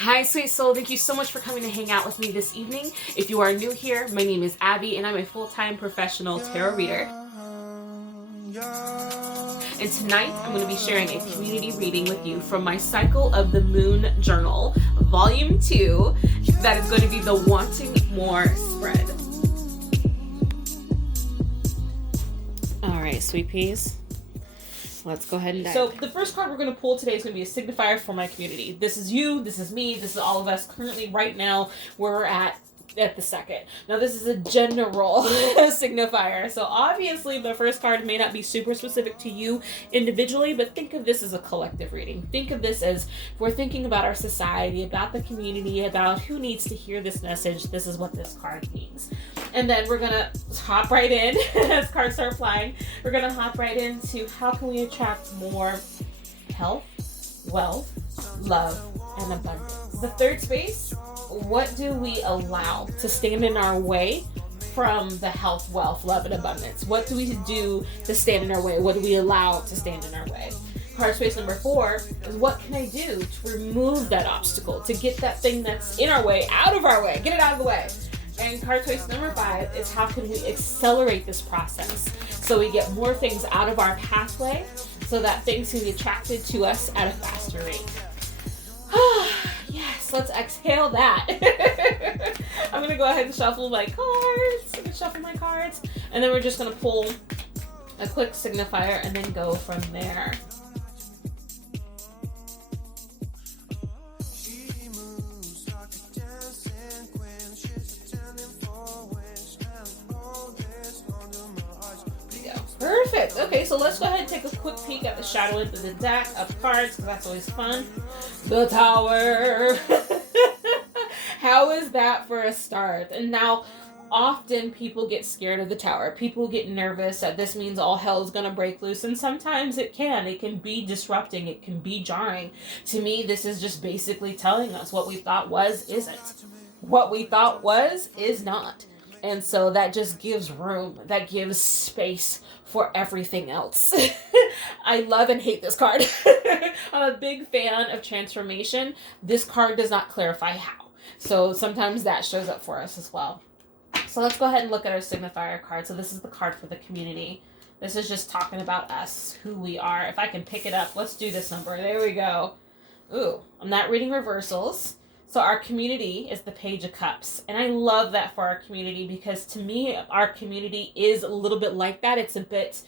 Hi, sweet soul. Thank you so much for coming to hang out with me this evening. If you are new here, my name is Abby, and I'm a full-time professional tarot reader. And tonight, I'm going to be sharing a community reading with you from my Cycle of the Moon Journal, Volume 2. That is going to be the Wanting More spread. All right, sweet peas. Let's go ahead and dive. So the first card we're going to pull today is going to be a signifier for my community. This is you, this is me, this is all of us currently right now. We're at the second. Now this is a general signifier. So obviously the first card may not be super specific to you individually, but think of this as a collective reading. Think of this as, if we're thinking about our society, about the community, about who needs to hear this message, this is what this card means. And then we're going to hop right in as cards start flying. We're going to hop right into how can we attract more health, wealth, love, and abundance. The third space, what do we allow to stand in our way from the health, wealth, love, and abundance? What do we do to stand in our way? What do we allow to stand in our way? Card space number 4 is what can I do to remove that obstacle, to get that thing that's in our way out of our way, get it out of the way. And card choice number 5 is how can we accelerate this process so we get more things out of our pathway so that things can be attracted to us at a faster rate. Yes, let's exhale that. I'm going to go ahead and shuffle my cards. I'm going to shuffle my cards. And then we're just going to pull a quick signifier and then go from there. Perfect. Okay, so let's go ahead and take a quick peek at the shadow end of the deck of cards, because that's always fun. The Tower. How is that for a start? And now, often people get scared of the Tower. People get nervous that this means all hell is going to break loose, and sometimes it can. It can be disrupting. It can be jarring. To me, this is just basically telling us what we thought was isn't. What we thought was is not. And so that just gives room. That gives space for everything else. I love and hate this card. I'm a big fan of transformation. This card does not clarify how. So sometimes that shows up for us as well. So let's go ahead and look at our signifier card. So this is the card for the community. This is just talking about us, who we are. If I can pick it up, let's do this number. There we go. Ooh, I'm not reading reversals. So our community is the Page of Cups. And I love that for our community because to me, our community is a little bit like that. It's a bit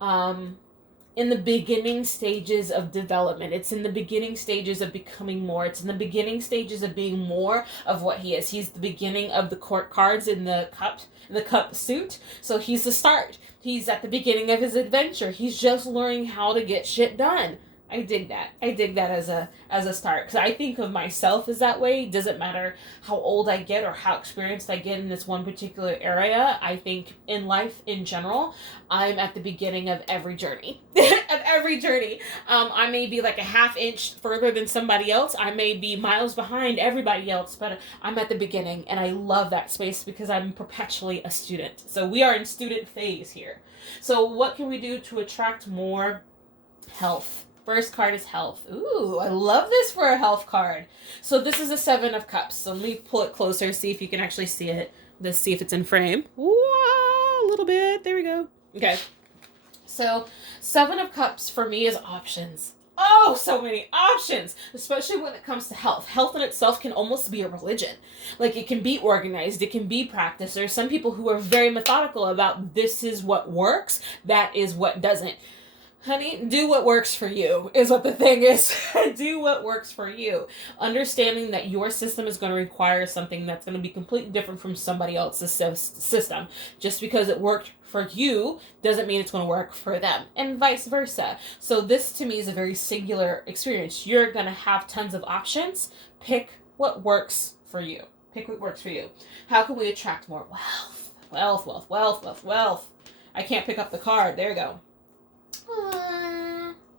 in the beginning stages of development. It's in the beginning stages of becoming more. It's in the beginning stages of being more of what he is. He's the beginning of the court cards in the cup suit. So he's the start. He's at the beginning of his adventure. He's just learning how to get shit done. I dig that. I dig that as a start, because I think of myself as that way. It doesn't matter how old I get or how experienced I get in this one particular area. I think in life in general, I'm at the beginning of every journey. Of every journey. I may be like a half inch further than somebody else. I may be miles behind everybody else, but I'm at the beginning, and I love that space because I'm perpetually a student. So we are in student phase here. So what can we do to attract more health? First card is health. Ooh, I love this for a health card. So this is a 7 of Cups. So let me pull it closer, see if you can actually see it. Let's see if it's in frame. Whoa, a little bit. There we go. Okay. So 7 of Cups for me is options. Oh, so many options, especially when it comes to health. Health in itself can almost be a religion. Like, it can be organized, it can be practiced. There's some people who are very methodical about this is what works, that is what doesn't. Honey, do what works for you is what the thing is. Do what works for you. Understanding that your system is going to require something that's going to be completely different from somebody else's system. Just because it worked for you doesn't mean it's going to work for them, and vice versa. So this to me is a very singular experience. You're going to have tons of options. Pick what works for you. Pick what works for you. How can we attract more wealth? Wealth, wealth, wealth, wealth, wealth. I can't pick up the card. There we go.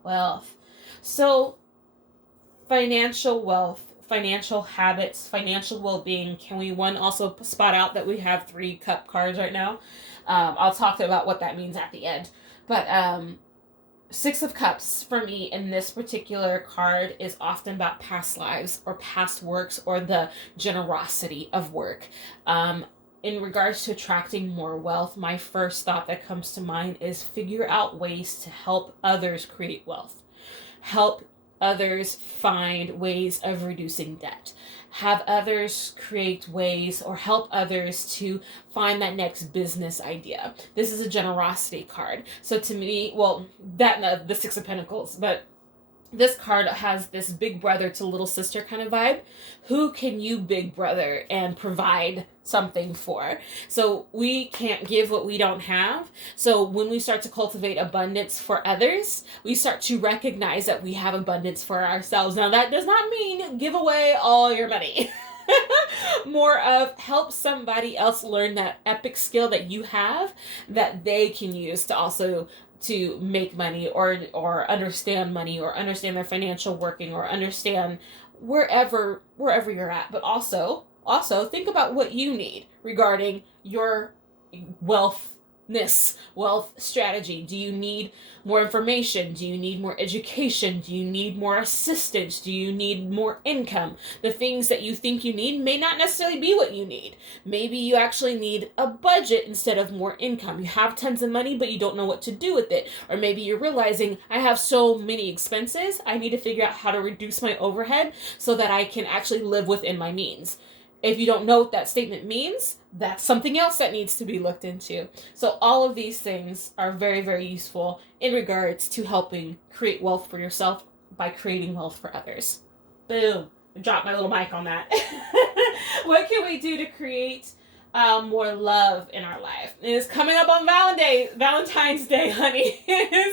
Wealth. So financial wealth, financial habits, financial well-being. Can we also spot out that we have 3 cup cards right now? I'll talk about what that means at the end. But Six of Cups for me in this particular card is often about past lives or past works or the generosity of work. In regards to attracting more wealth, my first thought that comes to mind is figure out ways to help others create wealth. Help others find ways of reducing debt. Have others create ways or help others to find that next business idea. This is a generosity card. So to me, well, that the Six of Pentacles, but this card has this big brother to little sister kind of vibe. Who can you big brother and provide something for? So we can't give what we don't have. So when we start to cultivate abundance for others, we start to recognize that we have abundance for ourselves. Now that does not mean give away all your money. More of help somebody else learn that epic skill that you have that they can use to also to make money or understand money or understand their financial working or understand wherever you're at. But also think about what you need regarding your wealth strategy. Do you need more information? Do you need more education? Do you need more assistance? Do you need more income? The things that you think you need may not necessarily be what you need. Maybe you actually need a budget instead of more income. You have tons of money, but you don't know what to do with it. Or maybe you're realizing, I have so many expenses, I need to figure out how to reduce my overhead so that I can actually live within my means. If you don't know what that statement means, that's something else that needs to be looked into. So all of these things are very, very useful in regards to helping create wealth for yourself by creating wealth for others. Boom. I dropped my little mic on that. What can we do to create more love in our life? It is coming up on Valentine's Day, honey.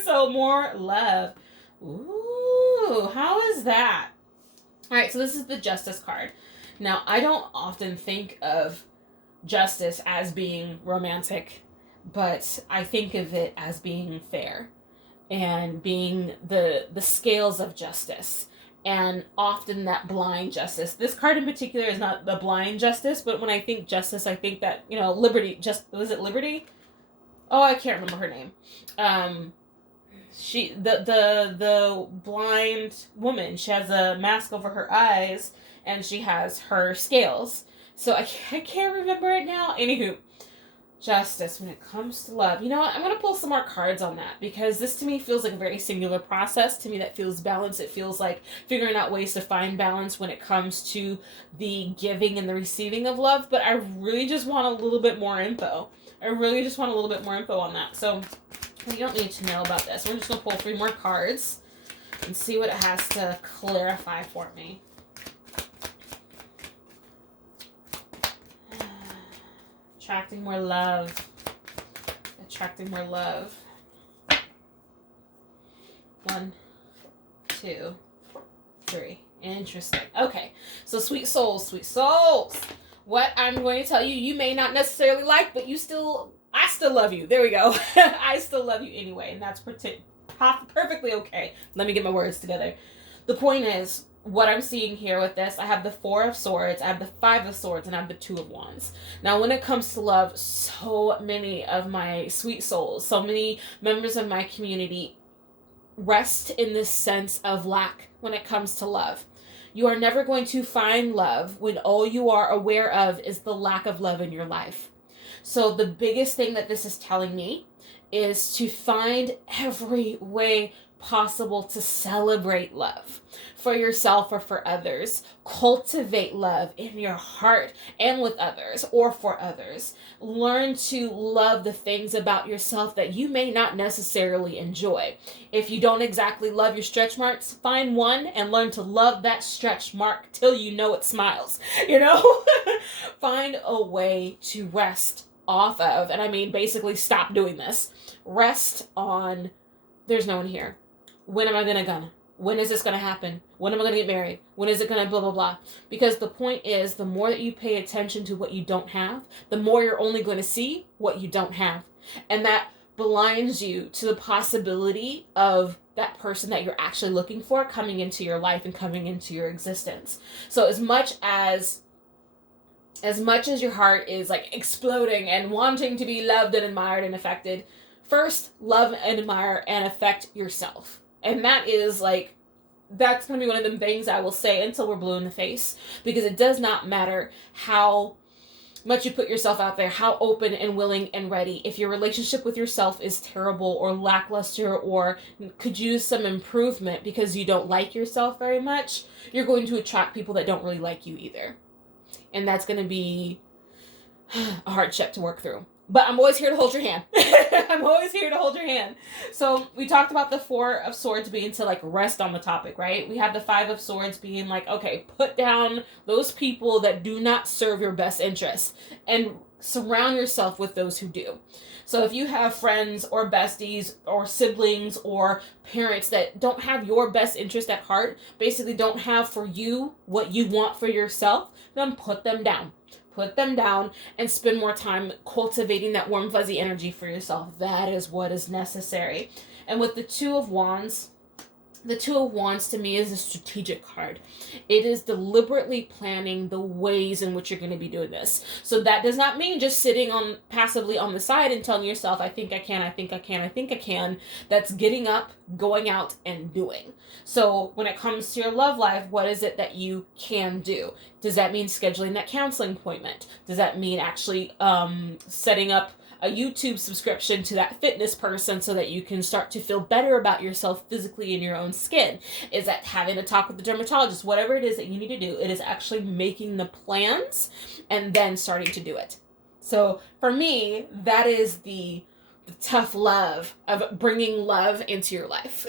So more love. Ooh, how is that? All right, so this is the Justice card. Now, I don't often think of justice as being romantic, but I think of it as being fair and being the scales of justice, and often that blind justice. This card in particular is not the blind justice, but when I think justice, I think that, Liberty, was it Liberty? Oh, I can't remember her name. She, the blind woman, she has a mask over her eyes, and she has her scales. So I can't remember it now. Anywho, justice when it comes to love. You know what? I'm going to pull some more cards on that because this to me feels like a very singular process. To me, that feels balanced. It feels like figuring out ways to find balance when it comes to the giving and the receiving of love. But I really just want a little bit more info. On that. So you don't need to know about this. We're just going to pull 3 more cards and see what it has to clarify for me. Attracting more love. 1, 2, 3. Interesting. Okay. So sweet souls. What I'm going to tell you, you may not necessarily like, but I still love you. There we go. I still love you anyway, and that's perfectly okay. Let me get my words together. The point is, what I'm seeing here with this, I have the 4 of Swords, I have the 5 of Swords, and I have the 2 of Wands. Now, when it comes to love, so many of my sweet souls, so many members of my community rest in this sense of lack when it comes to love. You are never going to find love when all you are aware of is the lack of love in your life. So the biggest thing that this is telling me is to find every way possible to celebrate love for yourself or for others. Cultivate love in your heart and with others or for others. Learn to love the things about yourself that you may not necessarily enjoy. If you don't exactly love your stretch marks, find one and learn to love that stretch mark till you know it smiles. Find a way to rest off of, and I mean basically stop doing this. Rest on, there's no one here. When am I gonna? When is this gonna happen? When am I gonna get married? When is it gonna blah, blah, blah? Because the point is, the more that you pay attention to what you don't have, the more you're only going to see what you don't have. And that blinds you to the possibility of that person that you're actually looking for coming into your life and coming into your existence. So as much as your heart is like exploding and wanting to be loved and admired and affected, first love and admire and affect yourself. And that is like, that's going to be one of the things I will say until we're blue in the face, because it does not matter how much you put yourself out there, how open and willing and ready. If your relationship with yourself is terrible or lackluster or could use some improvement because you don't like yourself very much, you're going to attract people that don't really like you either. And that's going to be a hardship to work through. But I'm always here to hold your hand. I'm always here to hold your hand. So we talked about the 4 of Swords being to like rest on the topic, right? We have the 5 of Swords being like, okay, put down those people that do not serve your best interests and surround yourself with those who do. So if you have friends or besties or siblings or parents that don't have your best interest at heart, basically don't have for you what you want for yourself, then put them down. Put them down and spend more time cultivating that warm, fuzzy energy for yourself. That is what is necessary. And with the 2 of Wands, the 2 of Wands to me is a strategic card. It is deliberately planning the ways in which you're going to be doing this. So that does not mean just sitting on passively on the side and telling yourself, I think I can, I think I can, I think I can. That's getting up, going out, and doing. So when it comes to your love life, what is it that you can do? Does that mean scheduling that counseling appointment? Does that mean actually setting up a YouTube subscription to that fitness person so that you can start to feel better about yourself physically in your own skin? Is that having a talk with the dermatologist? Whatever it is that you need to do, it is actually making the plans and then starting to do it. So for me, that is the tough love of bringing love into your life.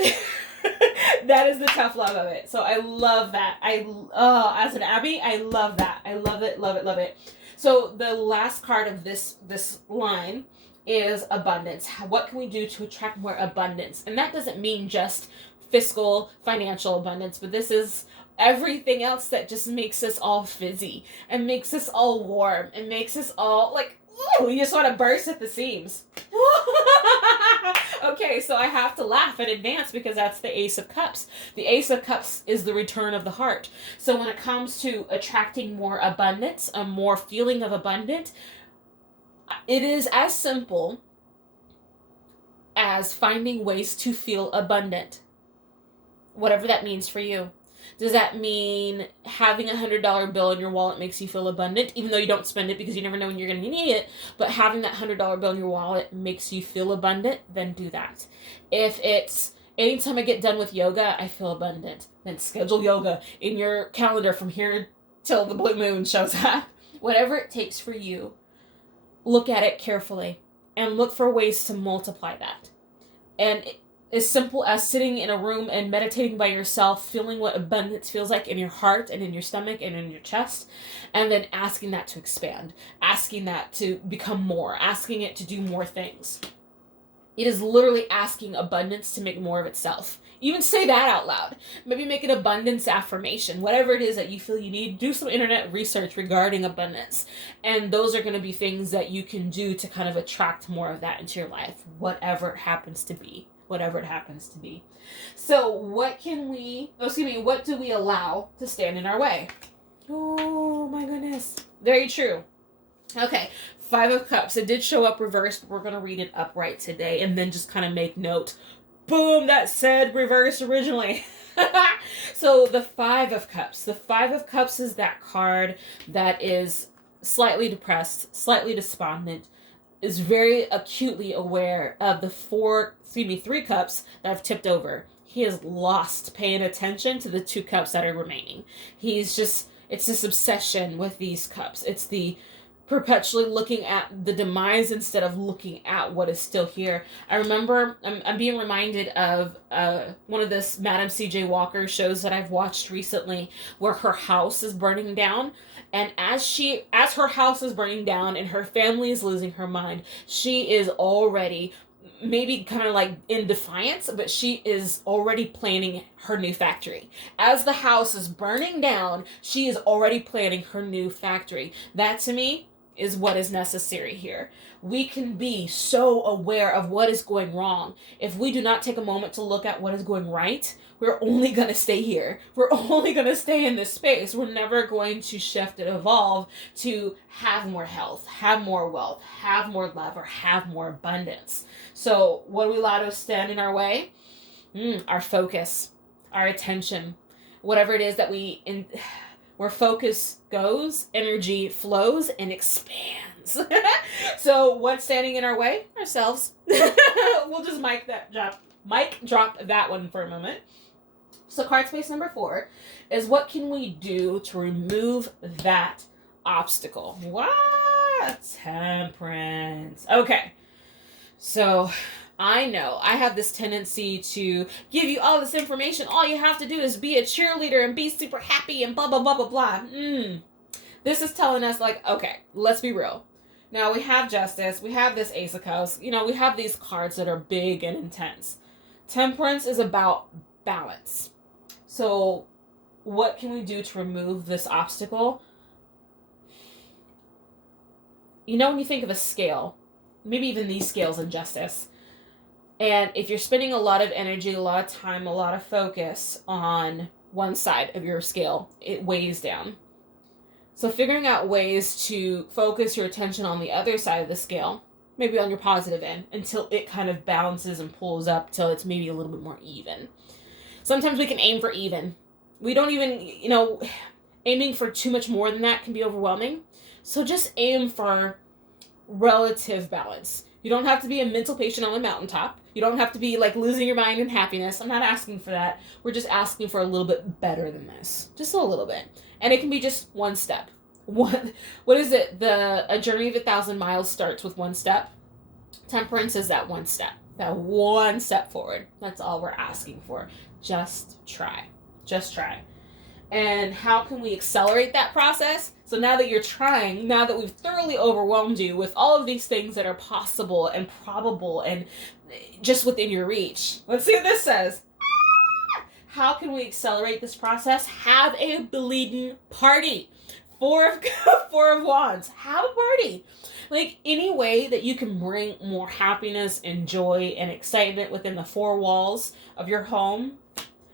That is the tough love of it. So I love that. As an Abby, I love that. I love it, love it, love it. So the last card of this line is abundance. What can we do to attract more abundance? And that doesn't mean just fiscal, financial abundance, but this is everything else that just makes us all fizzy and makes us all warm and makes us all like, ooh, you just want to burst at the seams. Okay, so I have to laugh in advance because that's the Ace of Cups. The Ace of Cups is the return of the heart. So when it comes to attracting more abundance, a more feeling of abundance, it is as simple as finding ways to feel abundant. Whatever that means for you. Does that mean having $100 bill in your wallet makes you feel abundant, even though you don't spend it because you never know when you're going to need it, but having that $100 bill in your wallet makes you feel abundant, then do that. If it's anytime I get done with yoga, I feel abundant, then schedule yoga in your calendar from here till the blue moon shows up. Whatever it takes for you, look at it carefully and look for ways to multiply that. And as simple as sitting in a room and meditating by yourself, feeling what abundance feels like in your heart and in your stomach and in your chest, and then asking that to expand, asking that to become more, asking it to do more things. It is literally asking abundance to make more of itself. Even say that out loud. Maybe make an abundance affirmation. Whatever it is that you feel you need, do some internet research regarding abundance. And those are going to be things that you can do to kind of attract more of that into your life, whatever it happens to be. Whatever it happens to be. So what do we allow to stand in our way? Oh my goodness. Very true. Okay, 5 of Cups. It did show up reversed, but we're going to read it upright today and then just kind of make note. Boom, that said reversed originally. So the 5 of Cups. The 5 of Cups is that card that is slightly depressed, slightly despondent, is very acutely aware of the 3 cups that have tipped over. He is lost paying attention to the 2 cups that are remaining. It's this obsession with these cups. It's the perpetually looking at the demise instead of looking at what is still here. I remember, I'm being reminded of one of this Madam C.J. Walker shows that I've watched recently where her house is burning down. And as her house is burning down and her family is losing her mind, she is already maybe kind of like in defiance, but she is already planning her new factory. As the house is burning down, she is already planning her new factory. That to me is what is necessary here. We can be so aware of what is going wrong. If we do not take a moment to look at what is going right, we're only going to stay here. We're only going to stay in this space. We're never going to shift and evolve to have more health, have more wealth, have more love, or have more abundance. So what do we allow to stand in our way? Our focus, our attention, whatever it is that where focus goes, energy flows and expands. So what's standing in our way? Ourselves. We'll just mic drop that one for a moment. So card space number 4 is, what can we do to remove that obstacle? What? Temperance. Okay. So I know I have this tendency to give you all this information. All you have to do is be a cheerleader and be super happy and blah, blah, blah, blah, blah. This is telling us, like, okay, let's be real. Now we have Justice. We have this Ace of Cups. We have these cards that are big and intense. Temperance is about balance. So what can we do to remove this obstacle? When you think of a scale, maybe even these scales in Justice, and if you're spending a lot of energy, a lot of time, a lot of focus on one side of your scale, it weighs down. So figuring out ways to focus your attention on the other side of the scale, maybe on your positive end, until it kind of balances and pulls up till it's maybe a little bit more even. Sometimes we can aim for even. We don't even, aiming for too much more than that can be overwhelming. So just aim for relative balance. You don't have to be a mental patient on a mountaintop. You don't have to be like losing your mind in happiness. I'm not asking for that. We're just asking for a little bit better than this. Just a little bit. And it can be just one step. What is it? A journey of 1,000 miles starts with one step. Temperance is that one step. That one step forward. That's all we're asking for. Just try. Just try. And how can we accelerate that process? So now that you're trying, now that we've thoroughly overwhelmed you with all of these things that are possible and probable and just within your reach, let's see what this says. How can we accelerate this process? Have a bleeding party. 4 of Wands. Have a party. Like, any way that you can bring more happiness and joy and excitement within the 4 walls of your home,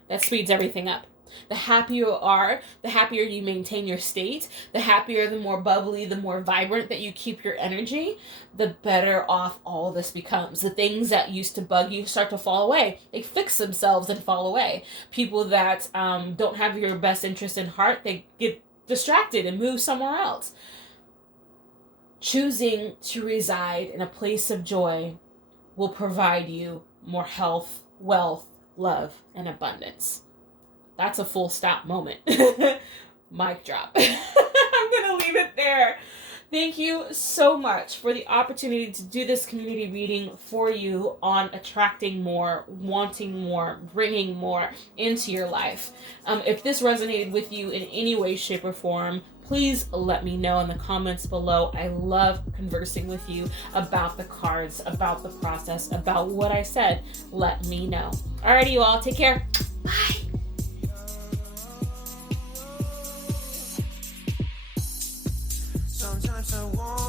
that speeds everything up. The happier you are, the happier you maintain your state, the happier, the more bubbly, the more vibrant that you keep your energy, the better off all this becomes. The things that used to bug you start to fall away. They fix themselves and fall away. People that don't have your best interest in heart, they get distracted and move somewhere else. Choosing to reside in a place of joy will provide you more health, wealth, love, and abundance. That's a full stop moment. Mic drop. I'm going to leave it there. Thank you so much for the opportunity to do this community reading for you on attracting more, wanting more, bringing more into your life. If this resonated with you in any way, shape, or form, please let me know in the comments below. I love conversing with you about the cards, about the process, about what I said. Let me know. Alrighty, you all. Take care. Bye. Sometimes I want